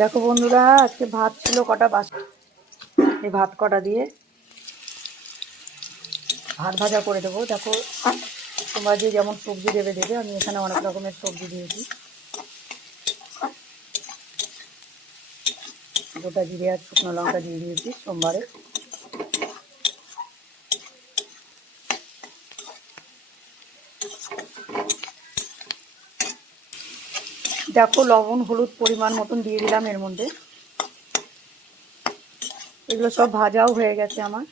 দেখো বন্ধুরা, আজকে ভাত ছিল কটা বাস, এই ভাত কটা দিয়ে ভাত ভাজা করে দেবো। দেখো তোমরা যে যেমন সবজি দেবে দেবে, আমি এখানে অনেক রকমের সবজি দিয়েছি। গোটা জিরে আর শুকনো লঙ্কা দিয়ে দিয়েছি সোমবারে। দেখো লবণ হলুদ পরিমাণ মতন দিয়ে দিলাম এর মধ্যে। এগুলো সব ভাজাও হয়ে গেছে আমার।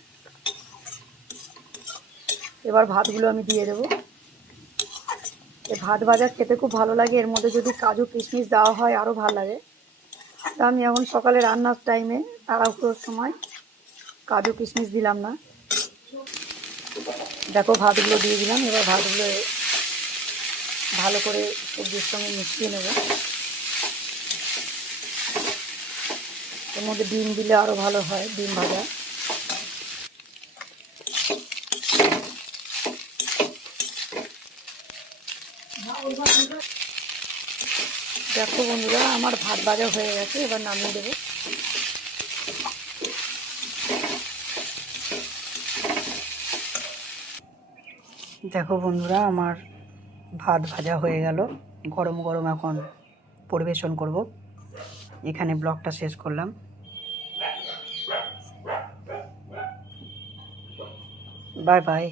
এবার ভাতগুলো আমি দিয়ে দেবো। এই ভাত ভাজা খেতে খুব ভালো লাগে, এর মধ্যে যদি কাজু কিশমিশ দেওয়া হয় আরও ভালো লাগে। তা আমি এখন সকালে রান্নার টাইমে তাড়াহুড়োর সময় কাজু কিশমিশ দিলাম না। দেখো ভাতগুলো দিয়ে দিলাম। এবার ভাতগুলো ভালো করে সবজির সঙ্গে মিশিয়ে নেব। এর মধ্যে ডিম দিলে আরও ভালো হয়, ডিম ভাজা। দেখো বন্ধুরা, আমার ভাত ভাজা হয়ে গেছে, এবার নামিয়ে দেবো। দেখো বন্ধুরা, আমার ভাত ভাজা হয়ে গেল, গরম গরম এখন পরিবেশন করব। এখানে ব্লগটা শেষ করলাম। Bye bye.